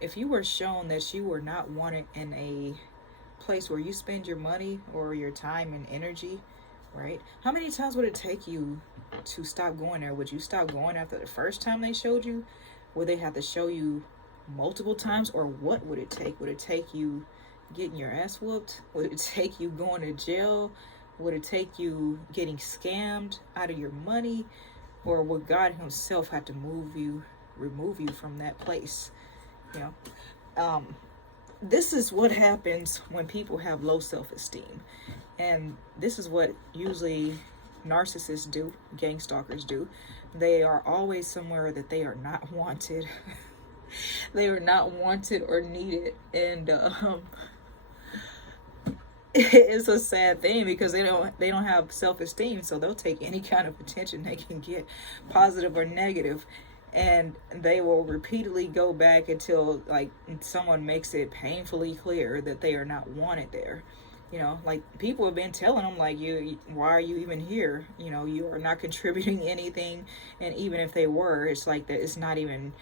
if you were shown that you were not wanted in a place where you spend your money or your time and energy, right? How many times would it take you to stop going there? Would you stop going after the first time they showed you? Would they have to show you multiple times? Or what would it take? Would it take you getting your ass whooped? Would it take you going to jail? Would it take you getting scammed out of your money? Or would God Himself have to remove you from that place? You know, this is what happens when people have low self-esteem, and this is what usually narcissists do, gang stalkers do. They are always somewhere that they are not wanted. They are not wanted or needed, and it's a sad thing because they don't have self-esteem, so they'll take any kind of attention they can get, positive or negative, and they will repeatedly go back until like someone makes it painfully clear that they are not wanted there. You know, like people have been telling them, like, why are you even here? You know, you are not contributing anything, and even if they were, it's like that it's not even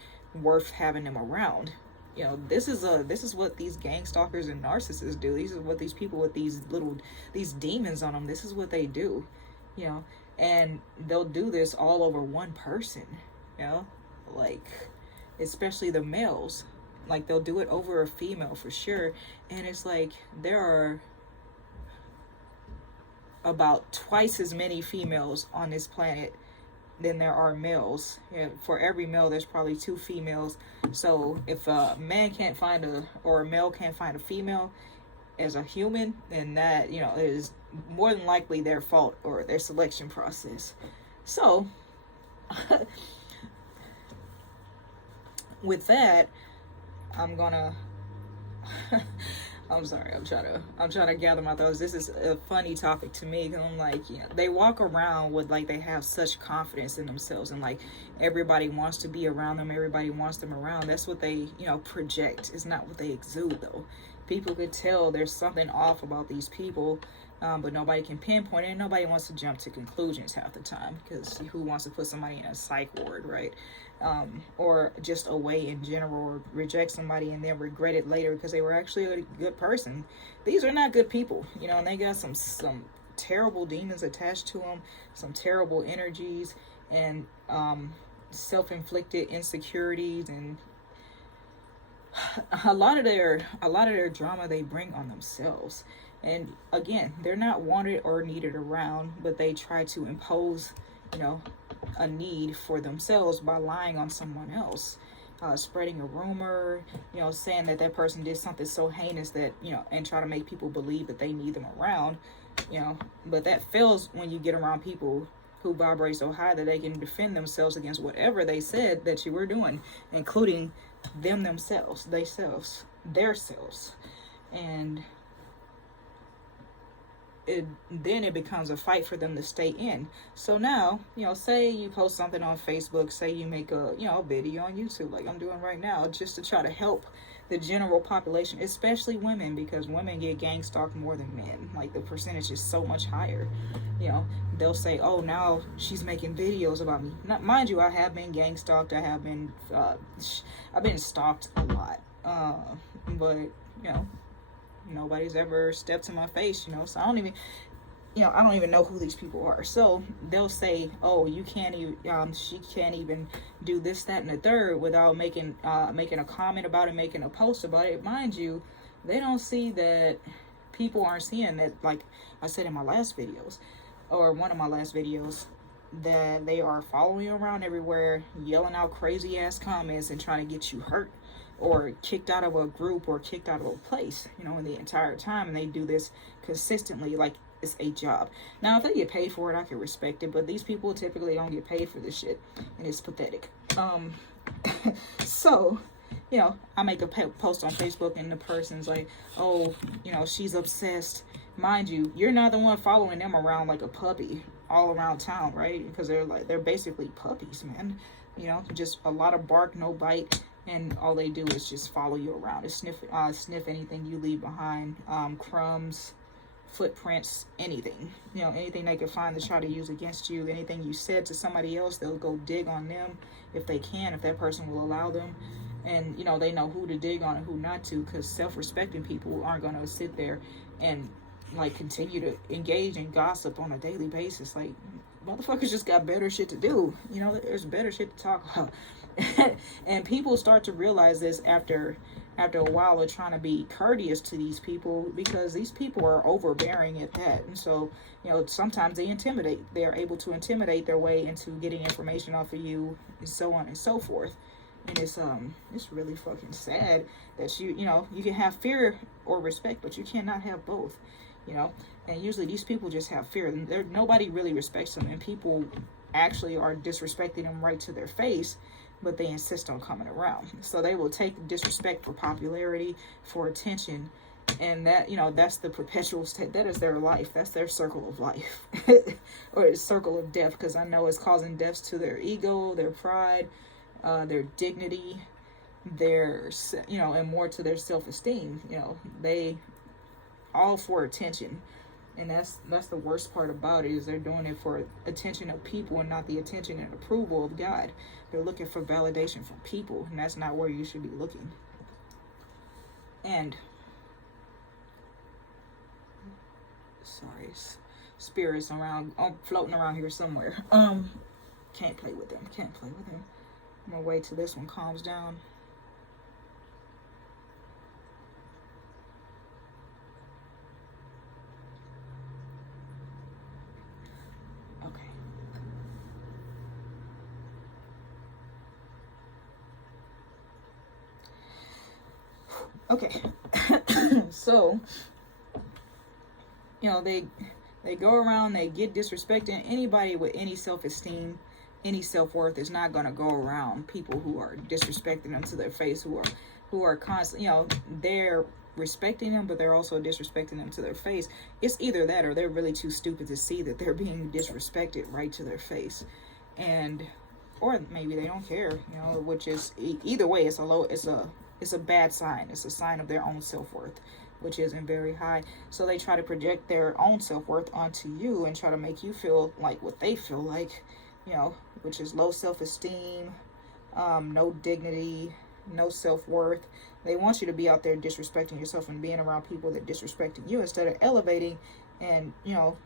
worth having them around. You know, this is what these gang stalkers and narcissists do. These are what these people with these demons on them, this is what they do. You know, and they'll do this all over one person. You know, like especially the males, like they'll do it over a female for sure. And it's like there are about twice as many females on this planet than there are males. And for every male there's probably 2 females. So if a man can't find a male can't find a female as a human, then that, you know, is more than likely their fault or their selection process. So with that, I'm gonna I'm sorry, I'm trying to gather my thoughts. This is a funny topic to me because I'm like, you know, they walk around with like they have such confidence in themselves, and like everybody wants to be around them, everybody wants them around. That's what they, you know, project. It's not what they exude though. People could tell there's something off about these people, but nobody can pinpoint it, and nobody wants to jump to conclusions half the time, because who wants to put somebody in a psych ward, right? Or just away in general, or reject somebody and then regret it later because they were actually a good person. These are not good people, you know, and they got some terrible demons attached to them, some terrible energies, and self-inflicted insecurities, and a lot of their drama they bring on themselves. And again, they're not wanted or needed around, but they try to impose, you know, a need for themselves by lying on someone else, spreading a rumor, you know, saying that person did something so heinous that, you know, and try to make people believe that they need them around, you know. But that fails when you get around people who vibrate so high that they can defend themselves against whatever they said that you were doing, including themselves. Their selves. And then it becomes a fight for them to stay in. So now, you know, say you post something on Facebook, say you make a, you know, a video on YouTube like I'm doing right now, just to try to help the general population, especially women, because women get gang stalked more than men. Like the percentage is so much higher. You know, they'll say, oh, now she's making videos about me. Now, mind you, I have been gang stalked. I've been stalked a lot. But, you know, nobody's ever stepped in my face, you know, so I don't even know who these people are. So they'll say, oh, you can't even, she can't even do this, that, and the third without making a comment about it, making a post about it. Mind you, they don't see that people aren't seeing that, like I said in my last videos, or one of my last videos, that they are following you around everywhere, yelling out crazy ass comments and trying to get you hurt or kicked out of a group or kicked out of a place, you know, in the entire time. And they do this consistently, like it's a job. Now, if they get paid for it, I can respect it, but these people typically don't get paid for this shit, and it's pathetic. So, you know, I make a post on Facebook, and the person's like, oh, you know, she's obsessed. Mind you, you're not the one following them around like a puppy all around town, right? Because they're basically puppies, man. You know, just a lot of bark, no bite. And all they do is just follow you around and sniff anything you leave behind, crumbs, footprints, anything. You know, anything they can find to try to use against you. Anything you said to somebody else, they'll go dig on them if they can, if that person will allow them. And, you know, they know who to dig on and who not to, because self-respecting people aren't going to sit there and, like, continue to engage in gossip on a daily basis. Like, motherfuckers just got better shit to do. You know, there's better shit to talk about. And people start to realize this after a while of trying to be courteous to these people, because these people are overbearing at that. And so, you know, sometimes they intimidate. They are able to intimidate their way into getting information off of you, and so on and so forth. And it's really fucking sad that you know, you can have fear or respect, but you cannot have both, you know. And usually these people just have fear, and nobody really respects them, and people actually are disrespecting them right to their face, but they insist on coming around. So they will take disrespect for popularity, for attention, and that, you know, that's the perpetual state. That is their life. That's their circle of life, or circle of death, because I know it's causing deaths to their ego, their pride, their dignity, their, you know, and more to their self-esteem. You know, they all for attention. And that's the worst part about it, is they're doing it for attention of people and not the attention and approval of God. They're looking for validation from people, and that's not where you should be looking. And sorry, spirits around, floating around here somewhere. Can't play with them. I'm gonna wait till this one calms down. Okay. So, you know, they go around, they get disrespected. Anybody with any self-esteem, any self-worth is not going to go around people who are disrespecting them to their face, who are constantly, you know, they're respecting them, but they're also disrespecting them to their face. It's either that, or they're really too stupid to see that they're being disrespected right to their face. And, or maybe they don't care, you know, which is, either way, it's a bad sign. It's a sign of their own self-worth, which isn't very high. So they try to project their own self-worth onto you and try to make you feel like what they feel like, you know, which is low self-esteem, no dignity, no self-worth. They want you to be out there disrespecting yourself and being around people that disrespecting you, instead of elevating and, you know,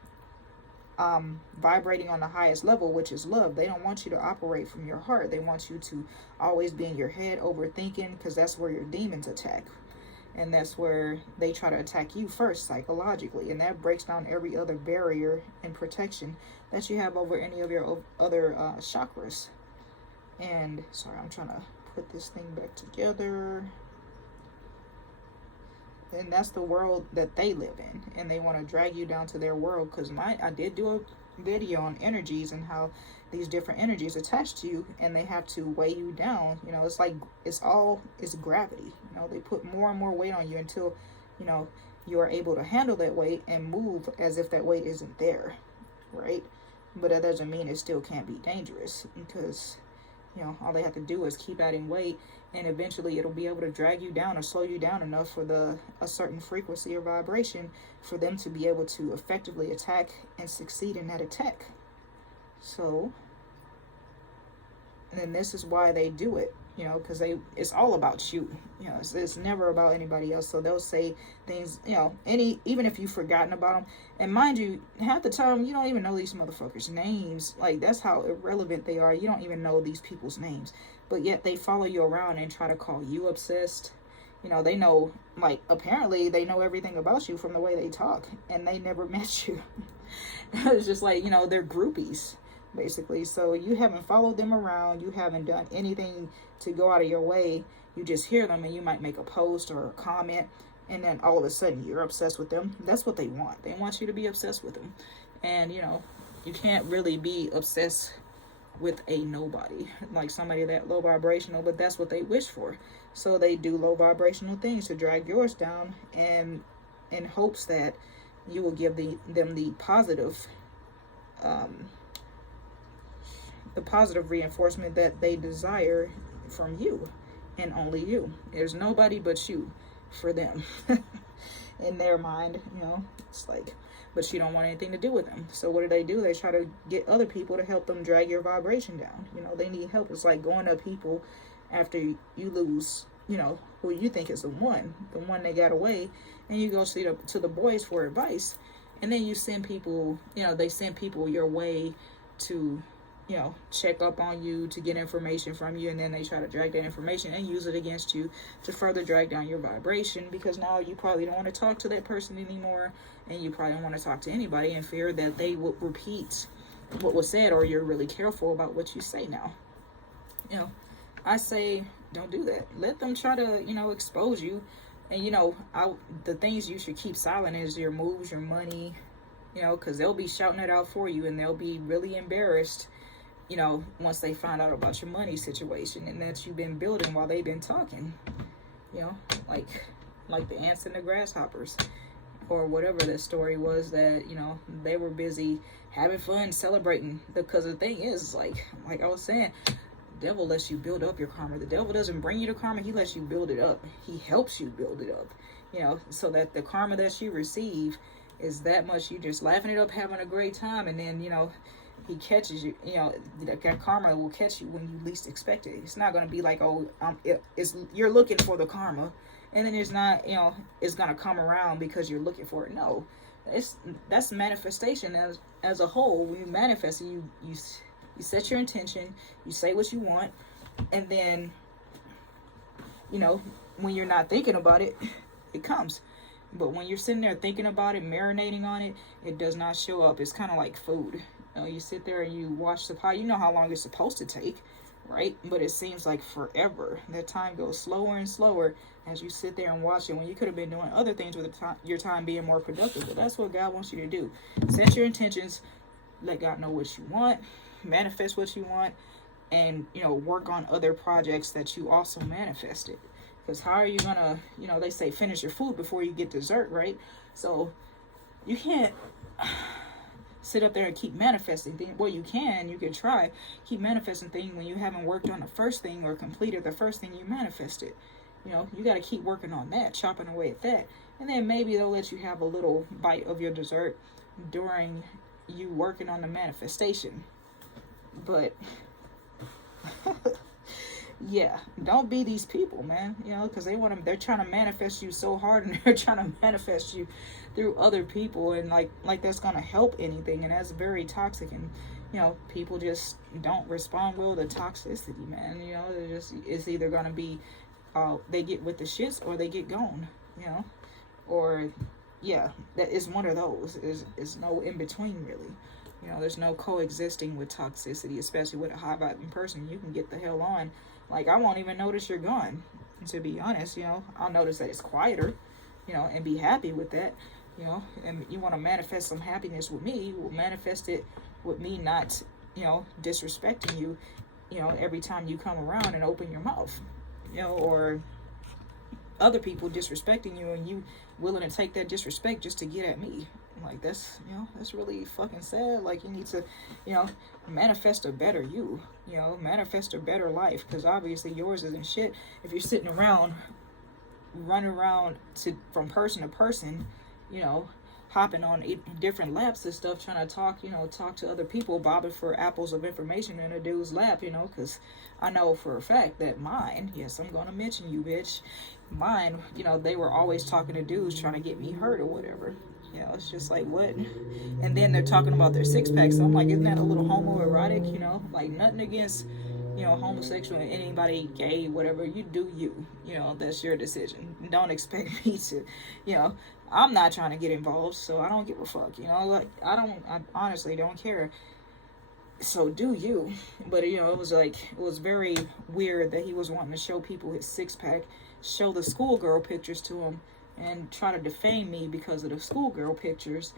vibrating on the highest level, which is love. They don't want you to operate from your heart. They want you to always be in your head overthinking, because that's where your demons attack, and that's where they try to attack you first, psychologically, and that breaks down every other barrier and protection that you have over any of your other chakras. And sorry, I'm trying to put this thing back together. And that's the world that they live in, and they want to drag you down to their world. Because I did do a video on energies and how these different energies attach to you, and they have to weigh you down. You know, it's like it's gravity. You know, they put more and more weight on you until, you know, you are able to handle that weight and move as if that weight isn't there, right? But that doesn't mean it still can't be dangerous, because, you know, all they have to do is keep adding weight, and eventually it'll be able to drag you down or slow you down enough for a certain frequency or vibration for them to be able to effectively attack and succeed in that attack. So, and then this is why they do it, you know, because it's all about you. You know, it's never about anybody else. So they'll say things, you know, even if you've forgotten about them. And mind you, half the time you don't even know these motherfuckers' names. Like, that's how irrelevant they are. You don't even know these people's names, but yet they follow you around and try to call you obsessed. You know, they know, like, apparently they know everything about you from the way they talk, and they never met you. It's just like, you know, they're groupies, basically. So you haven't followed them around, you haven't done anything to go out of your way. You just hear them, and you might make a post or a comment, and then all of a sudden you're obsessed with them. That's what they want. They want you to be obsessed with them. And, you know, you can't really be obsessed with a nobody, like somebody that low vibrational, but that's what they wish for. So they do low vibrational things to drag yours down, and in hopes that you will give them the positive reinforcement that they desire from you, and only you. There's nobody but you for them. In their mind, you know, it's like, but you don't want anything to do with them. So what do? They try to get other people to help them drag your vibration down. You know, they need help. It's like going to people after you lose, who you think is the one that got away, and you go to the boys for advice, and then you send people, they send people your way to, check up on you, to get information from you, and then they try to drag that information and use it against you to further drag down your vibration, because now you probably don't want to talk to that person anymore, and you probably don't want to talk to anybody in fear that they would repeat what was said, or you're really careful about what you say now. I say don't do that. Let them try to, expose you. And, the things you should keep silent is your moves, your money, because they'll be shouting it out for you, and they'll be really embarrassed, once they find out about your money situation and that you've been building while they've been talking, like the ants and the grasshoppers, or whatever the story was, that, they were busy having fun, celebrating. Because the thing is, like I was saying, devil lets you build up your karma. The devil doesn't bring you the karma, he lets you build it up. He helps you build it up, so that the karma that you receive is that much, you just laughing it up, having a great time, and then, he catches you, that karma will catch you when you least expect it. It's not going to be like, you're looking for the karma, and then it's not, it's going to come around because you're looking for it. No, that's manifestation as a whole. When you manifest it, you set your intention, you say what you want, and then, when you're not thinking about it, it comes. But when you're sitting there thinking about it, marinating on it, it does not show up. It's kind of like food. You sit there and you watch the pie. You know how long it's supposed to take, right? But it seems like forever. That time goes slower and slower as you sit there and watch it, when you could have been doing other things with your time being more productive. But that's what God wants you to do. Set your intentions. Let God know what you want. Manifest what you want, and work on other projects that you also manifested. Because how are you gonna, they say finish your food before you get dessert, right? So you can't sit up there and keep manifesting things. Well, you can try keep manifesting things when you haven't worked on the first thing or completed the first thing you manifested. You got to keep working on that, chopping away at that, and then maybe they'll let you have a little bite of your dessert during you working on the manifestation. But yeah, don't be these people, man, because they're trying to manifest you so hard, and they're trying to manifest you through other people, and like that's going to help anything, and that's very toxic. And people just don't respond well to toxicity, man. It's either going to be they get with the shits or they get gone, or that is one of those. Is no in between, really. There's no coexisting with toxicity, especially with a high vibing person. You can get the hell on. Like, I won't even notice you're gone, to be honest. I'll notice that it's quieter, and be happy with that, and you want to manifest some happiness with me, you will manifest it with me not, disrespecting you, every time you come around and open your mouth, or other people disrespecting you, and you willing to take that disrespect just to get at me. Like, that's really fucking sad. Like, you need to, manifest a better you, manifest a better life, because obviously yours isn't shit if you're sitting around, running around from person to person, hopping on different laps and stuff, trying to talk to other people, bobbing for apples of information in a dude's lap, because I know for a fact that mine, yes, I'm going to mention you, bitch, mine, they were always talking to dudes trying to get me hurt or whatever. It's just like, what? And then they're talking about their six-pack, so I'm like, isn't that a little homoerotic, like, nothing against, homosexual, anybody, gay, whatever, you do you, that's your decision. Don't expect me to, I'm not trying to get involved, so I don't give a fuck, like, I honestly don't care, so do you. But, it was very weird that he was wanting to show people his six-pack, show the schoolgirl pictures to him, and try to defame me because of the schoolgirl pictures,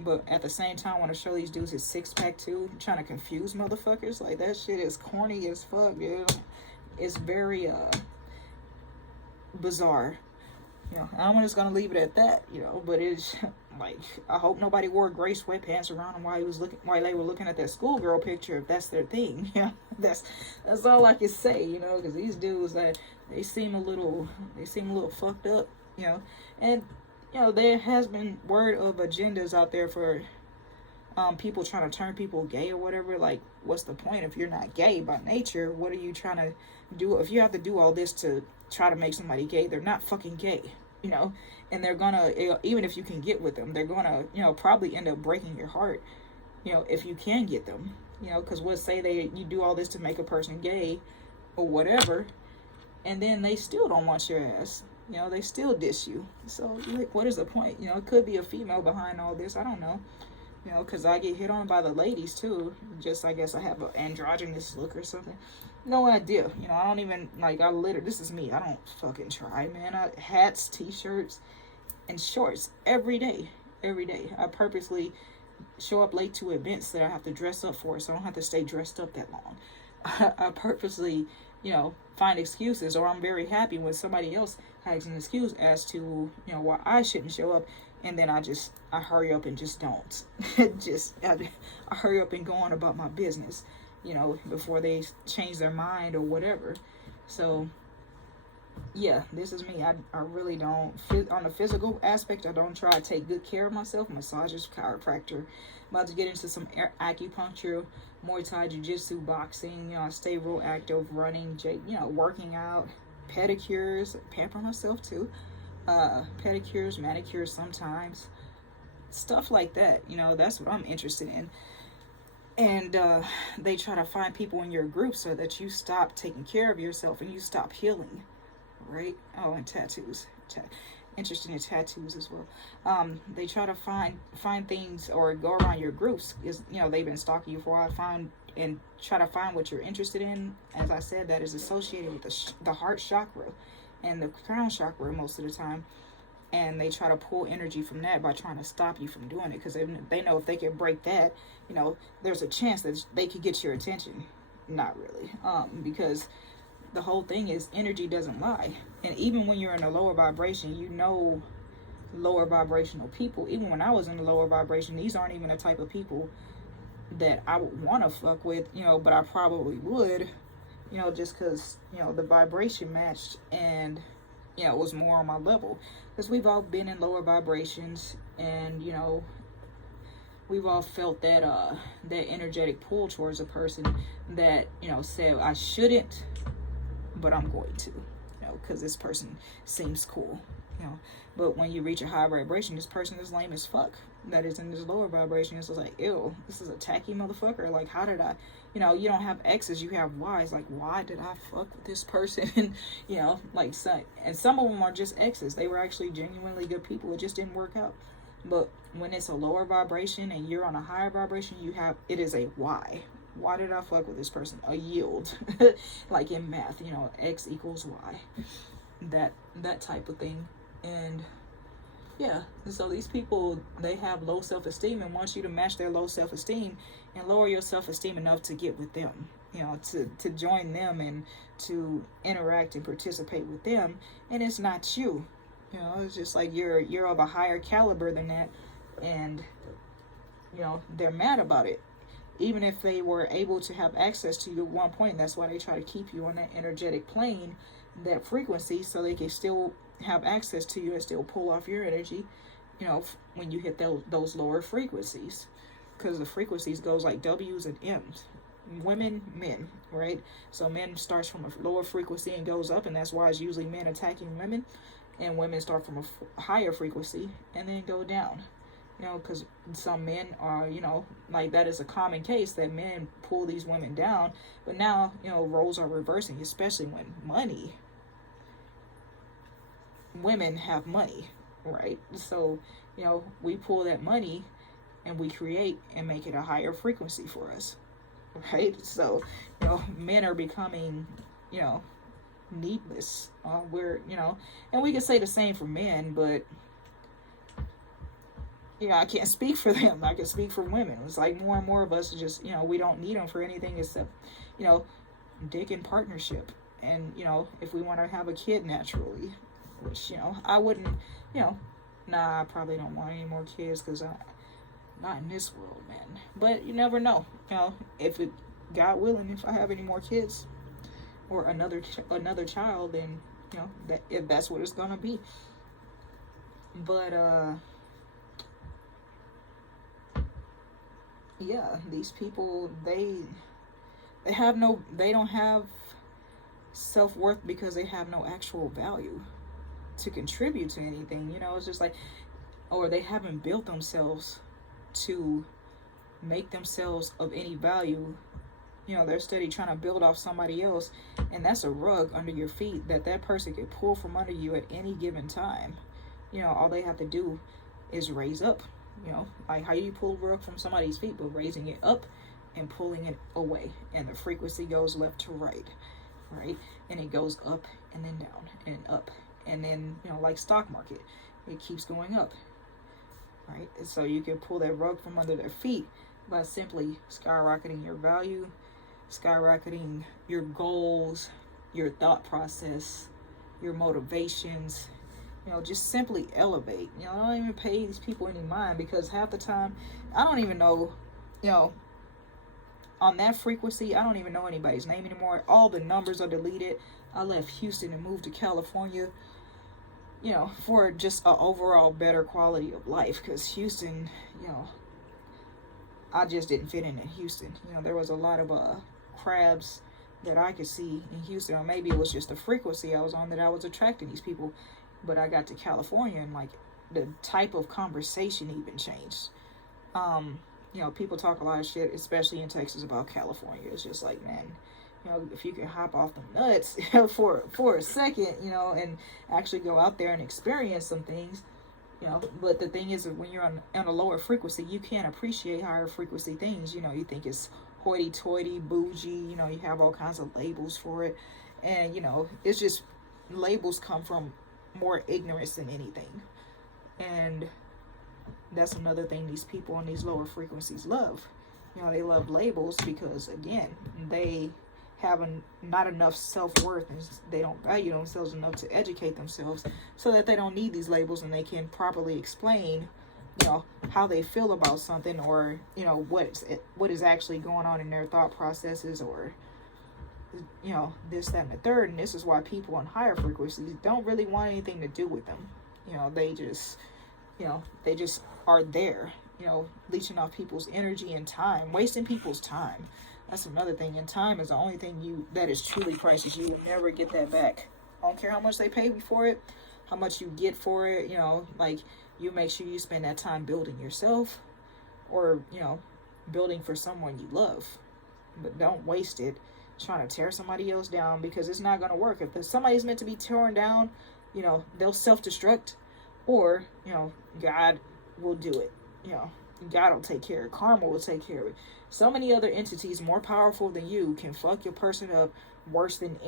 but at the same time want to show these dudes his six-pack too, trying to confuse motherfuckers. Like, that shit is corny as fuck, dude. It's very bizarre. I'm just gonna leave it at that, but it's like, I hope nobody wore gray sweatpants around him while they were looking at that schoolgirl picture, if that's their thing. That's all I can say, because these dudes, they seem a little fucked up, and there has been word of agendas out there for people trying to turn people gay or whatever. Like, what's the point if you're not gay by nature? What are you trying to do? If you have to do all this to try to make somebody gay, they're not fucking gay, you know. And they're gonna, even if you can get with them, they're gonna, you know, probably end up breaking your heart, you know, if you can get them, you know. Because let's say you do all this to make a person gay or whatever, and then they still don't want your ass, you know, they still diss you. So like, what is the point? You know, it could be a female behind all this, I don't know. You know, because I get hit on by the ladies too. Just, I guess I have an androgynous look or something. No idea. You know, I don't even, like, this is me. I don't fucking try, man. Hats, t-shirts, and shorts every day. Every day. I purposely show up late to events that I have to dress up for, so I don't have to stay dressed up that long. I purposely, you know, find excuses, or I'm very happy when somebody else has an excuse as to, you know, why I shouldn't show up. And then I hurry up and just don't. I hurry up and go on about my business, you know, before they change their mind or whatever. So, yeah, this is me. I really don't, on the physical aspect, I don't try to take good care of myself. Massages, chiropractor. I'm about to get into some acupuncture, Muay Thai, Jiu-Jitsu, boxing. You know, I stay real active, running, you know, working out, pedicures, pamper myself too. Pedicures, manicures sometimes, stuff like that. You know, that's what I'm interested in. And they try to find people in your group so that you stop taking care of yourself and you stop healing, right? Oh, and tattoos. Interested in tattoos as well. They try to find things or go around your groups, is, you know, they've been stalking you for a while, and try to find what you're interested in. As I said, that is associated with the heart chakra and the crown chakra most of the time, and they try to pull energy from that by trying to stop you from doing it, because they know if they can break that, you know, there's a chance that they could get your attention. Not really, because the whole thing is energy doesn't lie. And even when you're in a lower vibration, you know, lower vibrational people, even when I was in the lower vibration, these aren't even the type of people that I would want to fuck with, you know, but I probably would, you know, just because, you know, the vibration matched, and, you know, it was more on my level. Because we've all been in lower vibrations, and, you know, we've all felt that that energetic pull towards a person that, you know, said I shouldn't, but I'm going to, you know, because this person seems cool, you know. But when you reach a high vibration, this person is lame as fuck. That is in this lower vibration. It's just like, ew, this is a tacky motherfucker. Like, how did I, you know, you don't have X's, you have Y's. Like, why did I fuck with this person? You know, like, and some of them are just X's. They were actually genuinely good people. It just didn't work out. But when it's a lower vibration and you're on a higher vibration, it is a Y. Why did I fuck with this person? A yield. Like in math, you know, X equals Y. That type of thing. And yeah, so these people, they have low self-esteem and want you to match their low self-esteem and lower your self-esteem enough to get with them, you know, to join them and to interact and participate with them. And it's not you, you know, it's just like you're of a higher caliber than that, and, you know, they're mad about it. Even if they were able to have access to you at one point, that's why they try to keep you on that energetic plane, that frequency, so they can still have access to you and still pull off your energy, you know, when you hit those lower frequencies. Because the frequencies goes like W's and M's. Women, men, right? So men starts from a lower frequency and goes up, and that's why it's usually men attacking women, and women start from a higher frequency and then go down. You know, because some men are, you know, like, that is a common case that men pull these women down. But now, you know, roles are reversing, especially when women have money, right? So, you know, we pull that money and we create and make it a higher frequency for us, right? So, you know, men are becoming, you know, needless. We're, you know, and we can say the same for men, but yeah, I can't speak for them. I can speak for women. It's like more and more of us just, you know, we don't need them for anything except, you know, dick and partnership. And, you know, if we want to have a kid naturally, which, you know, I wouldn't, you know, I probably don't want any more kids, because not in this world, man. But you never know. You know, God willing, if I have any more kids or another child, then, you know, if that's what it's gonna be. But yeah, these people, they don't have self-worth because they have no actual value to contribute to anything. It's just like, or they haven't built themselves to make themselves of any value. They're steady trying to build off somebody else, and that's a rug under your feet that person could pull from under you at any given time. All they have to do is raise up. Like how you pull a rug from somebody's feet, but raising it up and pulling it away, and the frequency goes left to right, and it goes up and then down and up, and then like stock market, it keeps going up, right? And so you can pull that rug from under their feet by simply skyrocketing your value, skyrocketing your goals, your thought process, your motivations. Just simply elevate. I don't even pay these people any mind, because half the time I don't even know, on that frequency, I don't even know anybody's name anymore. All the numbers are deleted. I left Houston and moved to California, for just an overall better quality of life, because Houston, I just didn't fit in Houston. There was a lot of crabs that I could see in Houston, or maybe it was just the frequency I was on that I was attracting these people. But I got to California, and like the type of conversation even changed. People talk a lot of shit, especially in Texas, about California. It's just like, man, if you can hop off the nuts for a second, and actually go out there and experience some things, But the thing is, when you're on a lower frequency, you can't appreciate higher frequency things. You think it's hoity-toity, bougie. You have all kinds of labels for it, and it's just labels come from more ignorance than anything. And that's another thing these people on these lower frequencies love. They love labels because, again, they have not enough self-worth, and they don't value themselves enough to educate themselves, so that they don't need these labels, and they can properly explain how they feel about something, or what is actually going on in their thought processes, or this, that, and the third. And this is why people on higher frequencies don't really want anything to do with them. They just are there, leeching off people's energy and time, wasting people's time. That's another thing. And time is the only thing that is truly priceless. You will never get that back. I don't care how much they pay you for it, how much you get for it. Like, you make sure you spend that time building yourself, or building for someone you love. But don't waste it trying to tear somebody else down, because it's not going to work. If somebody's meant to be torn down, they'll self-destruct, or God will do it. God will take care of it. Karma will take care of it. So many other entities more powerful than you can fuck your person up worse than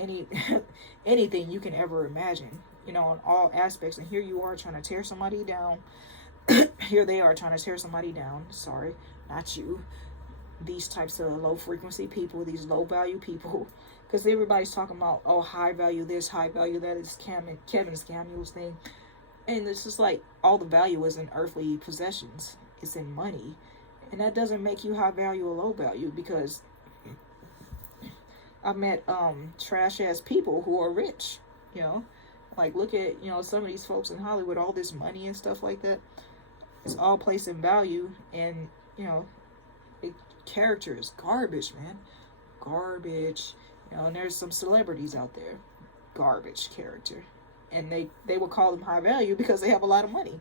anything you can ever imagine, in all aspects. And here you are trying to tear somebody down. Here they are trying to tear somebody down. Sorry, not you. These types of low frequency people, these low value people, because everybody's talking about, oh, high value this, high value that. Is Kevin Samuels thing. And it's just like, all the value is in earthly possessions. It's in money. And that doesn't make you high value or low value, because I've met trash ass people who are rich. Like, look at some of these folks in Hollywood, all this money and stuff like that. It's all placed in value, and character is garbage, man. Garbage. And there's some celebrities out there, garbage character, and they will call them high value because they have a lot of money.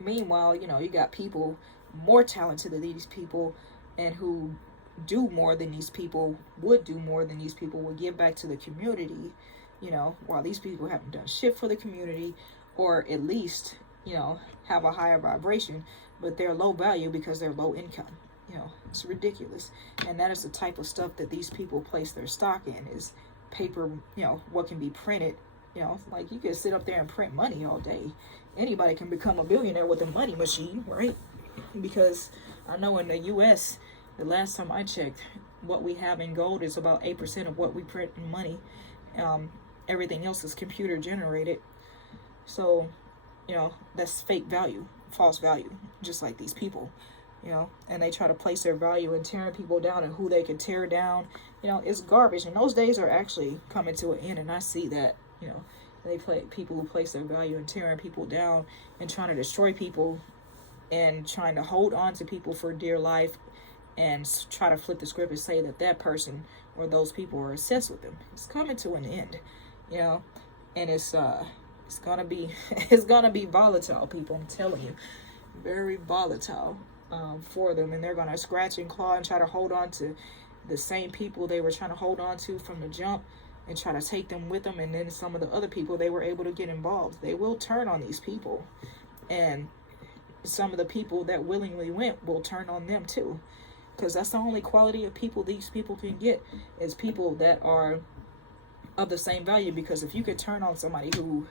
Meanwhile, you got people more talented than these people, and who do more than these people, would do more than these people, would give back to the community, while these people haven't done shit for the community, or at least, have a higher vibration, but they're low value because they're low income. It's ridiculous. And that is the type of stuff that these people place their stock in, is paper, what can be printed. Like, you can sit up there and print money all day. Anybody can become a billionaire with a money machine, right? Because I know in the U.S., the last time I checked, what we have in gold is about 8% of what we print in money. Everything else is computer generated. So, that's fake value, false value, just like these people. And they try to place their value in tearing people down and who they can tear down. It's garbage. And those days are actually coming to an end, and I see that. People who place their value in tearing people down and trying to destroy people. and trying to hold on to people for dear life, and try to flip the script and say that that person or those people are obsessed with them. It's coming to an end, you know, and it's gonna be it's gonna be volatile, people. I'm telling you, very volatile for them, and they're gonna scratch and claw and try to hold on to the same people they were trying to hold on to from the jump, and try to take them with them. And then some of the other people they were able to get involved, they will turn on these people, and some of the people that willingly went will turn on them too, because that's the only quality of people these people can get, is people that are of the same value. Because if you could turn on somebody who,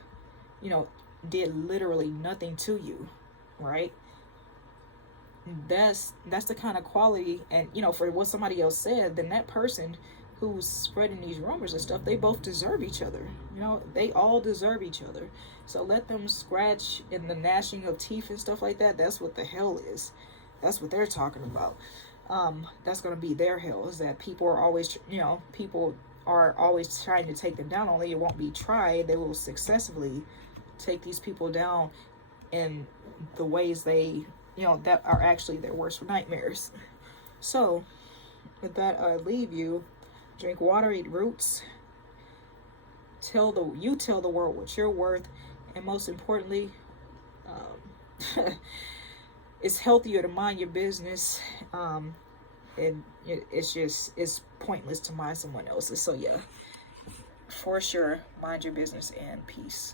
you know, did literally nothing to you, right, that's the kind of quality. And you know, for what somebody else said, then that person who's spreading these rumors and stuff, they both deserve each other. You know, they all deserve each other. So let them scratch in the gnashing of teeth and stuff like that. That's what the hell is. That's what they're talking about. That's going to be their hell, is that people are always, you know, people are always trying to take them down. Only it won't be tried. They will successfully take these people down in the ways they, you know, that are actually their worst nightmares. So with that, I leave you. Drink water, eat roots. Tell the world what you're worth, and most importantly, it's healthier to mind your business. And it's pointless to mind someone else's. So yeah, for sure, mind your business and peace.